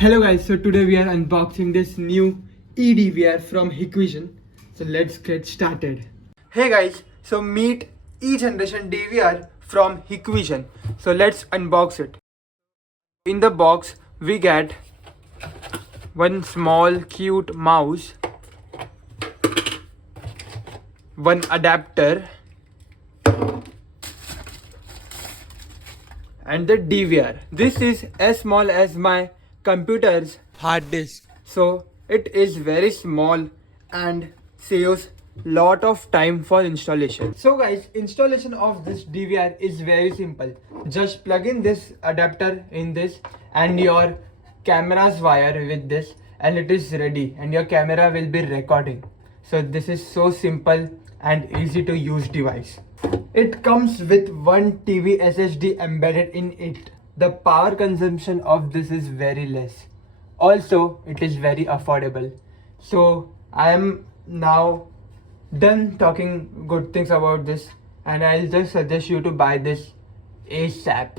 Hello guys, so today we are unboxing this new eDVR from Hikvision. So let's get started. Hey guys, so meet eGeneration DVR from Hikvision. So let's unbox it. In the box we get one small cute mouse, one adapter and the DVR. This is as small as my computer's hard disk, so it is very small and saves lot of time for installation. So guys, installation of this DVR is very simple. Just plug in this adapter in this and your camera's wire with this and it is ready and your camera will be recording. So this is so simple and easy to use device. It comes with one TV SSD embedded in it. The power consumption of this is very less. Also, it is very affordable. So I am now done talking good things about this and I'll just suggest you to buy this ASAP.